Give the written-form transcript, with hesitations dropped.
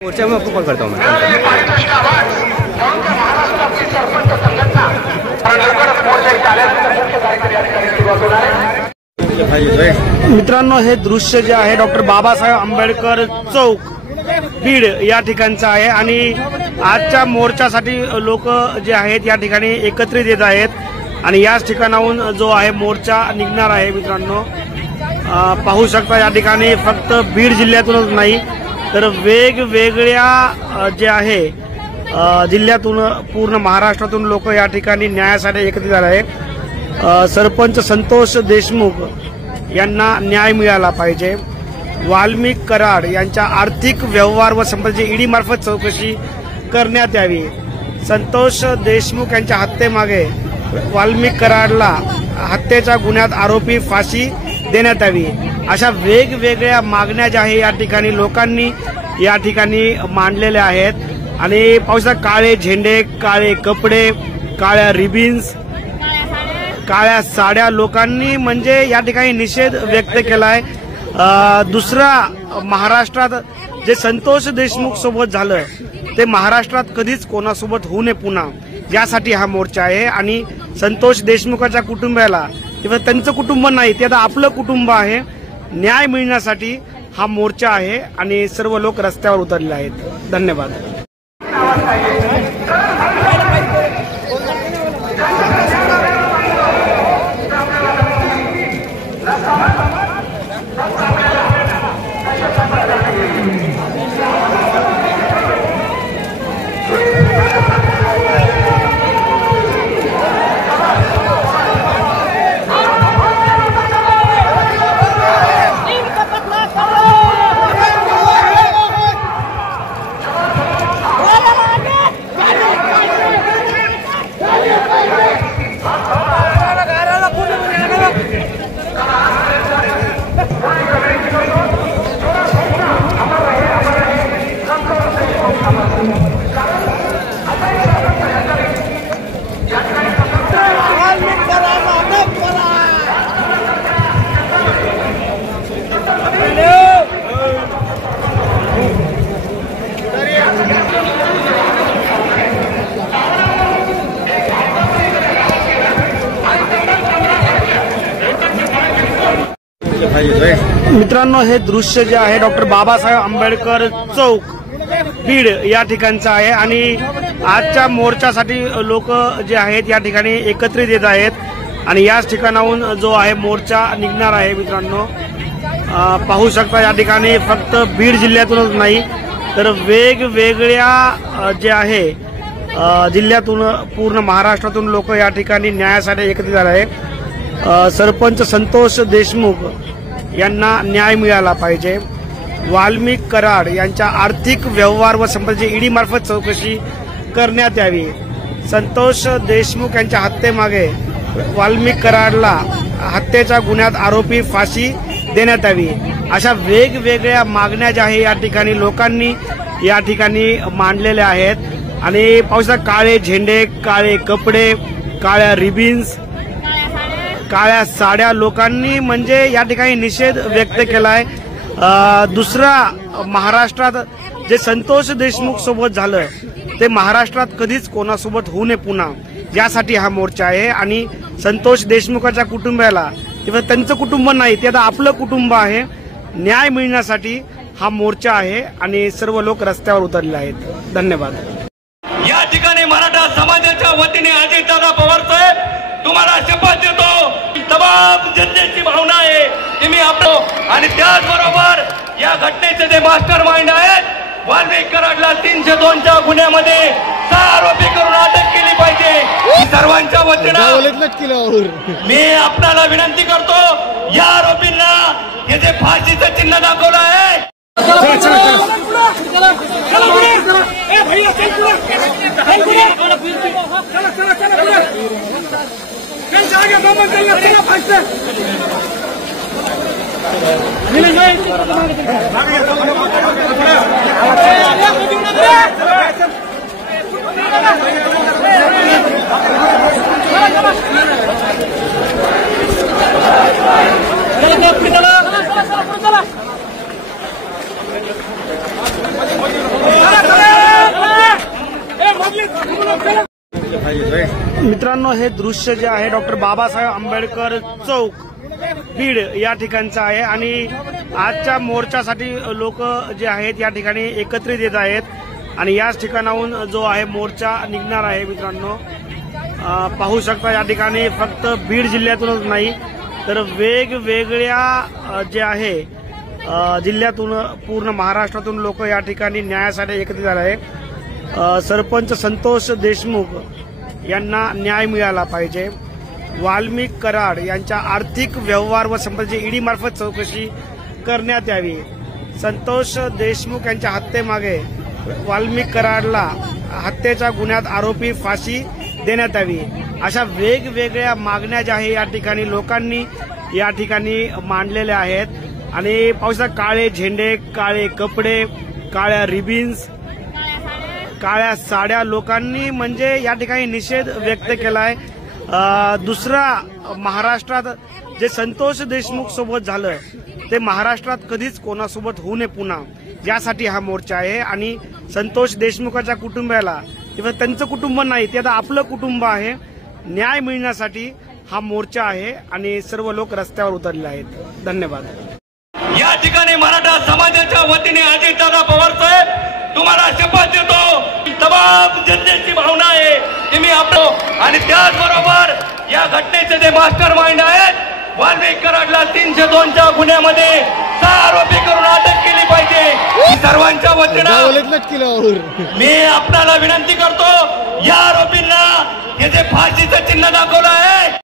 मोर्चा में आपको कॉल करता हूँ मैं। मित्रांनो, हे दृश्य जे आहे डॉक्टर बाबासाहेब आंबेडकर चौक बीड या ठिकाणचं आहे आणि आजच्या मोर्चासाठी लोक जे आहेत या ठिकाणी एकत्रित येत आहेत आणि याच ठिकाणाहून जो आहे मोर्चा निघणार आहे। मित्रांनो, पाहू शकता या ठिकाणी फक्त बीड जिल्ह्यातूनच नाही तर वेगवेगळ्या जे आहे जिल्ह्यातून पूर्ण महाराष्ट्रातून लोक या ठिकाणी न्यायासाठी एकत्रित झाले आहेत। सरपंच संतोष देशमुख यांना न्याय मिळाला पाहिजे। वाल्मिक कराड यांच्या आर्थिक व्यवहार व संपत्तीची ईडी मार्फत चौकशी करण्यात यावी। संतोष देशमुख यांच्या हत्येमागे वाल्मिक कराडला हत्येच्या गुन्ह्यात आरोपी फाशी देण्यात यावी। अशा वेगवेगळ्या मागण्या ज्या आहे या ठिकाणी लोकांनी या ठिकाणी मांडलेल्या आहेत आणि पावसा काळे झेंडे, काळे कपडे, काळ्या रिबिन्स, काळ्या साड्या लोकांनी म्हणजे या ठिकाणी निषेध व्यक्त केलाय। दुसरा महाराष्ट्रात जे संतोष देशमुख सोबत झालं ते महाराष्ट्रात कधीच कोणासोबत होऊ नये पुन्हा, यासाठी हा मोर्चा आहे। आणि संतोष देशमुखाच्या कुटुंबाला किंवा त्यांचं कुटुंब नाही, ते आता आपलं कुटुंब आहे, न्याय मिळण्यासाठी हा मोर्चा आहे आणि सर्व लोक रस्त्यावर उतरले आहेत। धन्यवाद। मित्रांनो, हे दृश्य जे आहे डॉक्टर बाबासाहेब आंबेडकर चौक बीड या ठिकाणचं आहे आणि आजच्या मोर्चासाठी लोक जे आहेत या ठिकाणी एकत्रित येत आहेत आणि याच ठिकाणाहून जो आहे मोर्चा निघणार आहे। मित्रांनो, पाहू शकता या ठिकाणी फक्त बीड जिल्ह्यातूनच नाही तर वेगवेगळ्या जे आहे जिल्ह्यातून पूर्ण महाराष्ट्रातून लोक या ठिकाणी न्यायासाठी एकत्रित झाले आहेत। सरपंच संतोष देशमुख यांना न्याय मिळाला पाहिजे। वाल्मिक कराड यांच्या आर्थिक व्यवहार व संपत्तीची ईडी मार्फत चौकशी करण्यात यावी। संतोष देशमुख यांच्या हत्येमागे वाल्मिक कराडला हत्येच्या गुन्ह्यात आरोपी फाशी देण्यात यावी। अशा वेगवेगळ्या मागण्या ज्या आहे या ठिकाणी लोकांनी या ठिकाणी मांडलेल्या आहेत आणि पावसा काळे झेंडे, काळे कपडे, काळ्या रिबिन्स, काळ्या साड्या लोकांनी म्हणजे या ठिकाणी निषेध व्यक्त केलाय। दुसरा महाराष्ट्रात जे संतोष देशमुख सोबत झालं ते महाराष्ट्रात कधीच कोणासोबत होऊ नये पुन्हा, यासाठी हा मोर्चा आहे। आणि संतोष देशमुखाच्या कुटुंबाला किंवा त्यांचं कुटुंब नाही, ते आता आपलं कुटुंब आहे, न्याय मिळण्यासाठी हा मोर्चा आहे आणि सर्व लोक रस्त्यावर उतरले आहेत। धन्यवाद। या ठिकाणी मराठा समाजाच्या वतीने अजितदादा पवार साहेब तुम्हाला शपथ देतो, तमाम जनतेची भावना आहे की मी आपलो आणि त्याचबरोबर या घटनेचे जे मास्टर माइंड आहेत वाल्मिक कराडला 302च्या गुन्ह्यामध्ये 6 आरोपी करून अटक केली पाहिजे। सर्वांच्या वतीनं मी आपल्याला विनंती करतो, या आरोपींना हे जे फाशीचं चिन्ह दाखवलं आहे मित्रांनो, हे दृश्य जे आहे डॉक्टर बाबासाहेब आंबेडकर चौक बीड या ठिकाणचं आहे आणि आजच्या मोर्चासाठी लोक जे आहेत या ठिकाणी एकत्रित येत आहेत आणि याच ठिकाणाहून जो आहे मोर्चा निघणार आहे. मित्रांनो, पाहू शकता या ठिकाणी फक्त बीड जिल्ह्यातूनच नाही तर वेगवेगळ्या जे आहे जिल्ह्यातून पूर्ण महाराष्ट्रातून लोक या ठिकाणी न्यायासाठी एकत्रित झाले आहे. सरपंच संतोष देशमुख यांना न्याय मिळाला पाहिजे. वाल्मिक कराड यांच्या आर्थिक व्यवहार व संपत्तीची ईडी मार्फत चौकशी करण्यात यावी. संतोष देशमुख यांच्या हत्येमागे वाल्मिक कराडला हत्येच्या गुन्ह्यात आरोपी फाशी देण्यात यावी. अशा वेगवेगळ्या मागण्या ज्या आहे या ठिकाणी लोकांनी या ठिकाणी मांडलेल्या आहेत. आणि पाहू शकता काळे झेंडे, काळे कपडे, काळ्या रिबिन्स, काळ्या साड्या लोकांनी म्हणजे या ठिकाणी निषेध व्यक्त केलाय. दुसरा महाराष्ट्रात जे संतोष देशमुख सोबत झालं ते महाराष्ट्रात कधीच कोणासोबत होऊ नये पुन्हा, यासाठी हा मोर्चा आहे. आणि संतोष देशमुखाच्या कुटुंबाला किंवा त्यांचं कुटुंब नाही, ते आता आपलं कुटुंब आहे, न्याय मिळण्यासाठी हा मोर्चा आहे आणि सर्व लोक रस्त्यावर उतरले आहेत. धन्यवाद. या ठिकाणी मराठा समाजाच्या वतीने अजितदादा पवार साहेब तुम्हाला शपथ देतो. तमाम जनतेची भावना आहे की मी आपलं आणि त्याचबरोबर या घटनेचे जे मास्टर माइंड आहेत वाल्मिक कराडला 302च्या गुन्ह्यामध्ये 6 आरोपी करून अटक केली पाहिजे. सर्वांच्या वतीनं मी आपल्याला विनंती करतो, या आरोपींना हे जे फाशीचं चिन्ह दाखवलं आहे